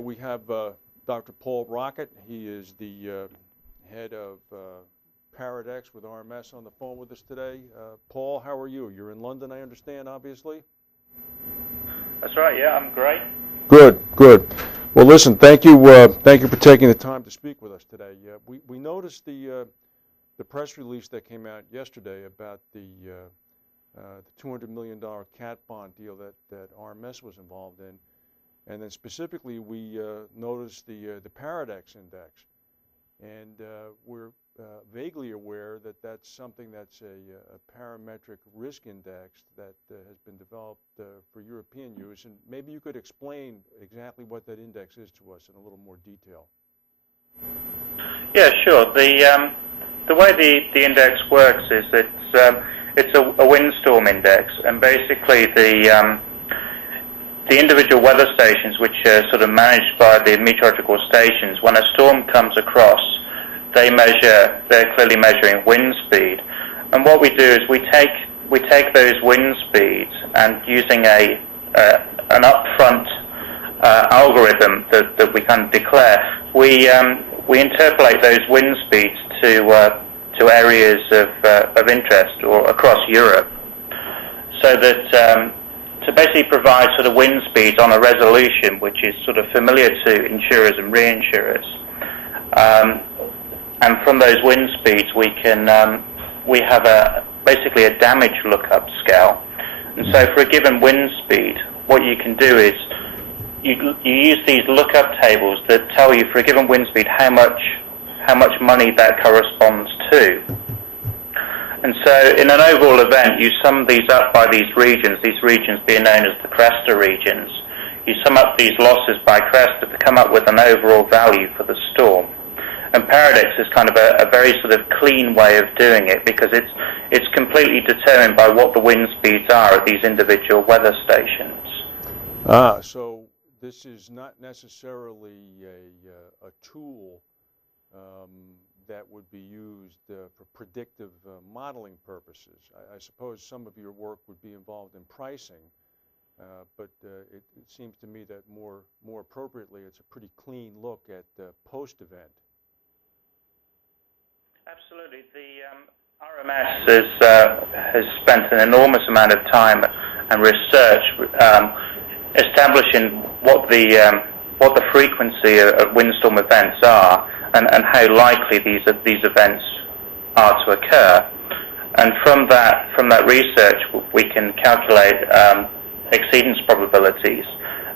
We have Dr. Paul Rockett. He is the head of CATEX with RMS on the phone with us today. Paul, how are you? You're in London, I understand, obviously? That's right, yeah, I'm great. Good, good. Well, listen, thank you for taking the time to speak with us today. We noticed the press release that came out yesterday about the $200 million cat bond deal that RMS was involved in. And then specifically, we noticed the CATEX index, and we're vaguely aware that that's something that's a parametric risk index that has been developed for European use. And maybe you could explain exactly what that index is to us in a little more detail. Yeah, sure. The way the index works is it's a windstorm index, and basically the individual weather stations, which are sort of managed by the meteorological stations, when a storm comes across, they're clearly measuring wind speed. And what we do is we take those wind speeds, and using an upfront algorithm that we can declare, we interpolate those wind speeds to areas of interest or across Europe, so that to basically provide sort of wind speeds on a resolution which is sort of familiar to insurers and reinsurers. And from those wind speeds, we have basically a damage lookup scale. And so for a given wind speed, what you can do is you use these lookup tables that tell you for a given wind speed how much money that corresponds to. And so in an overall event, you sum these up by these regions being known as the Cresta regions. You sum up these losses by Cresta to come up with an overall value for the storm. And CATEX is kind of a very sort of clean way of doing it, because it's completely determined by what the wind speeds are at these individual weather stations. So this is not necessarily a tool that would be used for predictive modeling purposes. I suppose some of your work would be involved in pricing, but it seems to me that more appropriately, it's a pretty clean look at post-event. Absolutely. The RMS has spent an enormous amount of time and research establishing what the frequency of windstorm events are, and how likely these events are to occur. And from that research, we can calculate exceedance probabilities,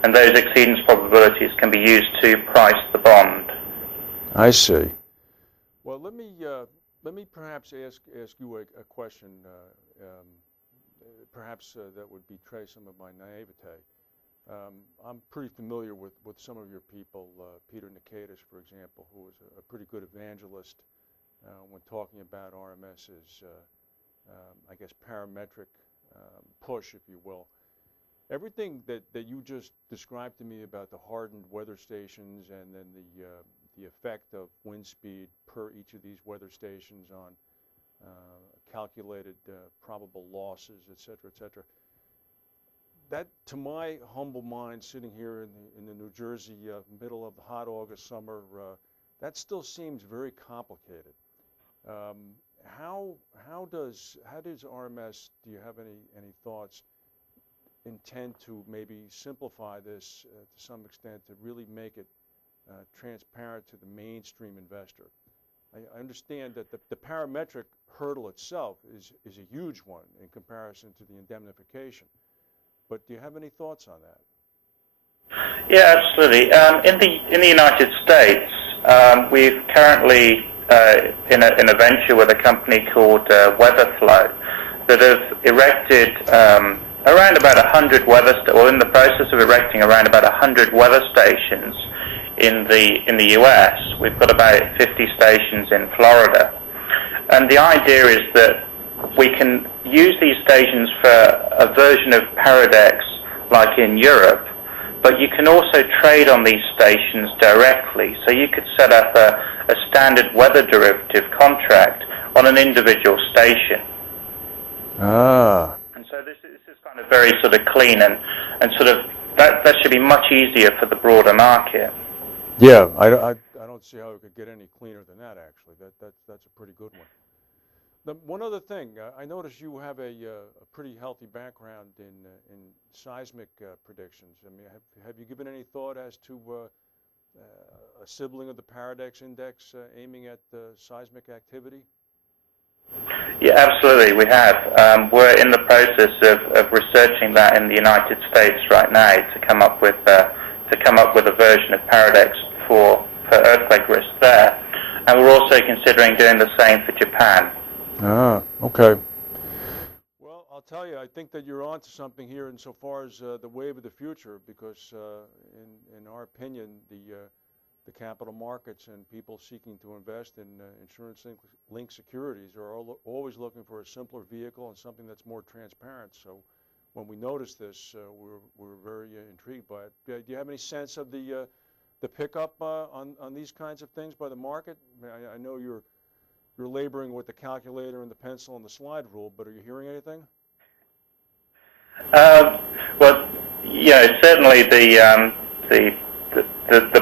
and those exceedance probabilities can be used to price the bond. I see. Well, let me perhaps ask you a question, perhaps that would betray some of my naivete. I'm pretty familiar with some of your people, Peter Nikitas, for example, who is a pretty good evangelist when talking about RMS's, I guess, parametric push, if you will. Everything that you just described to me about the hardened weather stations and then the effect of wind speed per each of these weather stations on calculated probable losses, et cetera, that, to my humble mind, sitting here in the New Jersey middle of the hot August summer, that still seems very complicated. How does RMS, do you have any thoughts, intend to maybe simplify this to some extent to really make it transparent to the mainstream investor? I understand that the parametric hurdle itself is a huge one in comparison to the indemnification. But do you have any thoughts on that? Yeah, absolutely. In the United States, we've currently in a venture with a company called Weatherflow that have erected around about 100 in the process of erecting around about 100 weather stations in the U.S. We've got about 50 stations in Florida, and the idea is that we can use these stations for a version of CATEX like in Europe, but you can also trade on these stations directly. So you could set up a standard weather derivative contract on an individual station. And so this is kind of very sort of clean and sort of that should be much easier for the broader market. Yeah, I don't see how it could get any cleaner than that, actually. That's a pretty good one. One other thing, I notice you have a pretty healthy background in seismic predictions. I mean, have you given any thought as to a sibling of the Paradex Index aiming at seismic activity? Yeah, absolutely, we have. We're in the process of researching that in the United States right now to come up with a version of Paradex for earthquake risk there, and we're also considering doing the same for Japan. Ah, okay. Well, I'll tell you, I think that you're onto something here insofar as the wave of the future, because in our opinion, the capital markets and people seeking to invest in insurance-linked securities are always looking for a simpler vehicle and something that's more transparent. So when we noticed this, we're very intrigued by it. Do you have any sense of the pickup on these kinds of things by the market? I know you're laboring with the calculator and the pencil and the slide rule, but are you hearing anything? Well, certainly the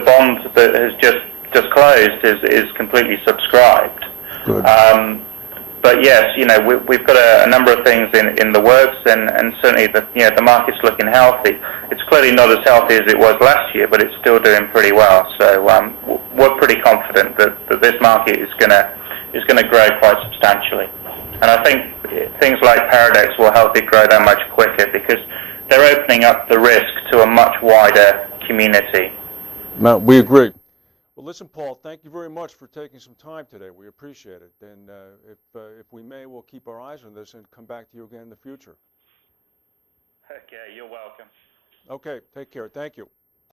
bond that has just closed is completely subscribed. Good. But yes, we've got a number of things in the works, and certainly the market's looking healthy. It's clearly not as healthy as it was last year, but it's still doing pretty well. So we're pretty confident that this market is going to grow quite substantially. And I think things like Paradex will help it grow that much quicker because they're opening up the risk to a much wider community. No, we agree. Well, listen, Paul, thank you very much for taking some time today. We appreciate it. And if we may, we'll keep our eyes on this and come back to you again in the future. Okay, you're welcome. Okay, take care. Thank you.